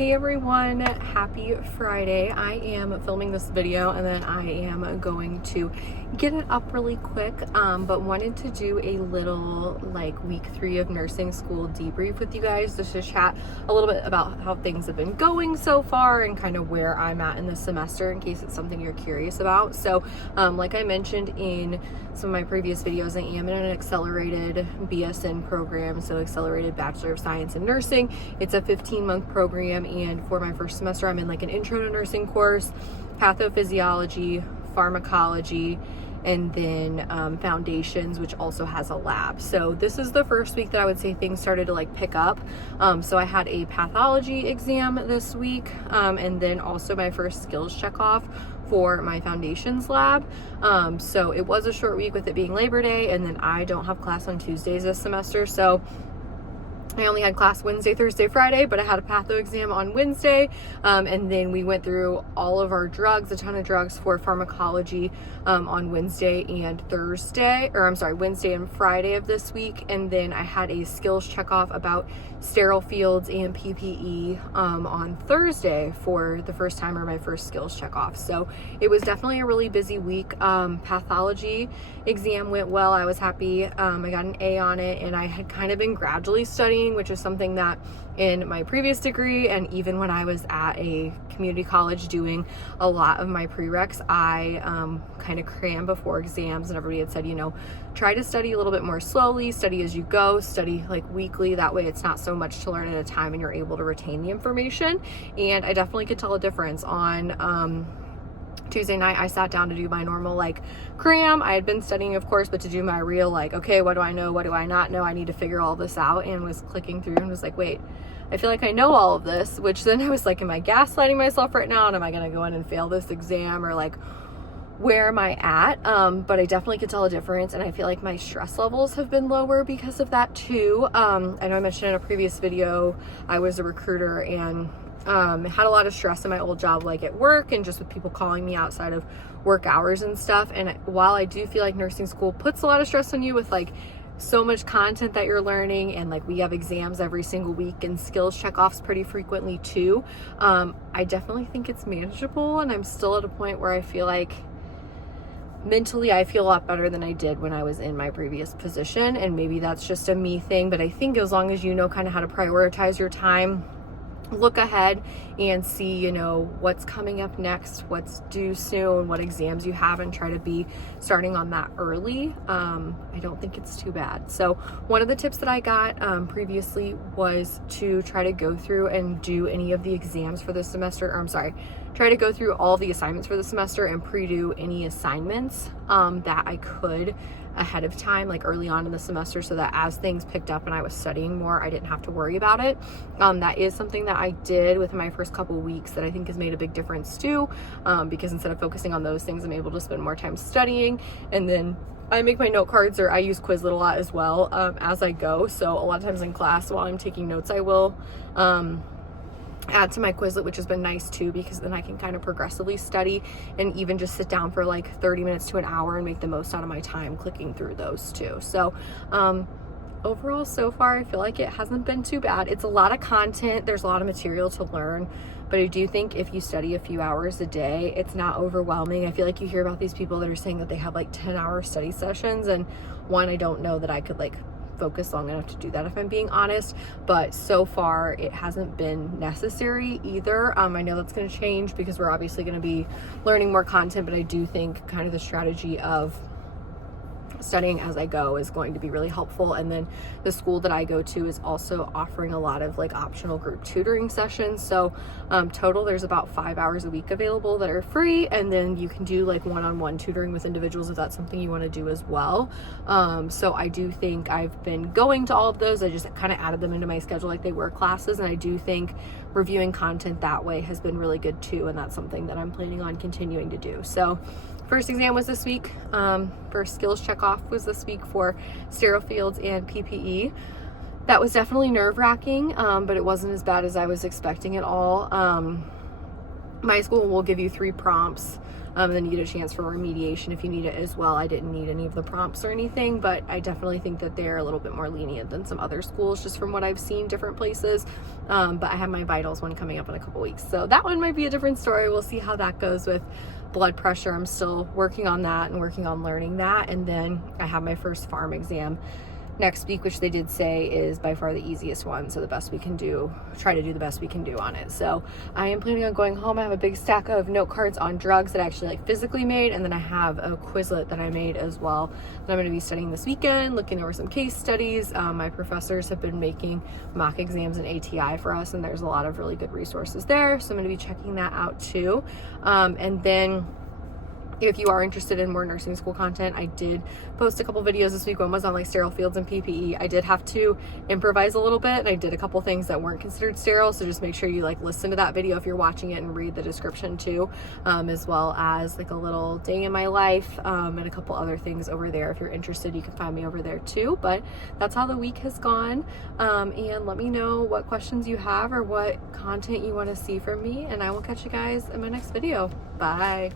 Hey everyone, happy Friday. I am filming this video and then I am going to get it up really quick, but wanted to do a little like week 3 of nursing school debrief with you guys, just to chat a little bit about how things have been going so far and kind of where I'm at in the semester in case it's something you're curious about. So like I mentioned in some of my previous videos, I am in an accelerated BSN program, so Accelerated Bachelor of Science in Nursing. It's a 15-month program, and for my first semester I'm in like an intro to nursing course, pathophysiology, pharmacology, and then foundations, which also has a lab. So this is the first week that I would say things started to like pick up. So I had a pathology exam this week, and then also my first skills check off for my foundations lab. So it was a short week with it being Labor Day, and then I don't have class on Tuesdays this semester, so I only had class Wednesday, Thursday, Friday, but I had a patho exam on Wednesday. And then we went through all of our drugs, a ton of drugs for pharmacology on Wednesday and Wednesday and Friday of this week. And then I had a skills checkoff about sterile fields and PPE on Thursday for the first time, or my first skills checkoff. So it was definitely a really busy week. Pathology exam went well. I was happy. I got an A on it, and I had kind of been gradually studying, which is something that in my previous degree and even when I was at a community college doing a lot of my prereqs, I kind of crammed before exams, and everybody had said, you know, try to study a little bit more slowly, study as you go, study like weekly, that way it's not so much to learn at a time and you're able to retain the information. And I definitely could tell a difference. On Tuesday night, I sat down to do my normal like cram. I had been studying, of course, but to do my real like, okay, what do I know? What do I not know? I need to figure all this out, and was clicking through and was like, wait, I feel like I know all of this, which then I was like, am I gaslighting myself right now? And am I going to go in and fail this exam, or like, where am I at? But I definitely could tell a difference, and I feel like my stress levels have been lower because of that too. I know I mentioned in a previous video, I was a recruiter and had a lot of stress in my old job, like at work and just with people calling me outside of work hours and stuff. And while I do feel like nursing school puts a lot of stress on you with like so much content that you're learning, and like we have exams every single week and skills checkoffs pretty frequently too, I definitely think it's manageable. And I'm still at a point where I feel like mentally I feel a lot better than I did when I was in my previous position. And maybe that's just a me thing, but I think as long as you know kind of how to prioritize your time, look ahead and see, you know, what's coming up next, what's due soon, what exams you have, and try to be starting on that early. I don't think it's too bad. So one of the tips that I got previously was to try to go through and do any of the exams for the semester, or try to go through all the assignments for the semester and pre-do any assignments that I could ahead of time, like early on in the semester, so that as things picked up and I was studying more, I didn't have to worry about it. That is something that I did with my first couple weeks that I think has made a big difference too, because instead of focusing on those things, I'm able to spend more time studying. And then I make my note cards, or I use Quizlet a lot as well as I go. So a lot of times in class while I'm taking notes, I will add to my Quizlet, which has been nice too, because then I can kind of progressively study and even just sit down for like 30 minutes to an hour and make the most out of my time clicking through those too. So overall, so far, I feel like it hasn't been too bad. It's a lot of content. There's a lot of material to learn, but I do think if you study a few hours a day, it's not overwhelming. I feel like you hear about these people that are saying that they have like 10-hour study sessions, and one, I don't know that I could like focus long enough to do that, if I'm being honest, but so far it hasn't been necessary either. I know that's going to change because we're obviously going to be learning more content, but I do think kind of the strategy of studying as I go is going to be really helpful. And then the school that I go to is also offering a lot of like optional group tutoring sessions. So total there's about 5 hours a week available that are free, and then you can do like one-on-one tutoring with individuals if that's something you want to do as well. So I do think I've been going to all of those. I just kind of added them into my schedule like they were classes, and I do think reviewing content that way has been really good too, and that's something that I'm planning on continuing to do. So first exam was this week. First skills checkoff was this week for sterile fields and PPE. That was definitely nerve-wracking, but it wasn't as bad as I was expecting at all. My school will give you 3 prompts, and then you get a chance for remediation if you need it as well. I didn't need any of the prompts or anything, but I definitely think that they're a little bit more lenient than some other schools, just from what I've seen different places. But I have my vitals one coming up in a couple weeks, so that one might be a different story. We'll see how that goes with blood pressure. I'm still working on that and working on learning that. And then I have my first pharm exam next week, which they did say is by far the easiest one. So the best we can do, try to do the best we can do on it. So I am planning on going home. I have a big stack of note cards on drugs that I actually like physically made. And then I have a Quizlet that I made as well that I'm going to be studying this weekend, looking over some case studies. My professors have been making mock exams and ATI for us, and there's a lot of really good resources there. So I'm going to be checking that out too. And then if you are interested in more nursing school content, I did post a couple videos this week. One was on like sterile fields and PPE. I did have to improvise a little bit, and I did a couple things that weren't considered sterile. So just make sure you like listen to that video if you're watching it and read the description too, as well as like a little day in my life, and a couple other things over there. If you're interested, you can find me over there too. But that's how the week has gone. And let me know what questions you have or what content you want to see from me, and I will catch you guys in my next video. Bye.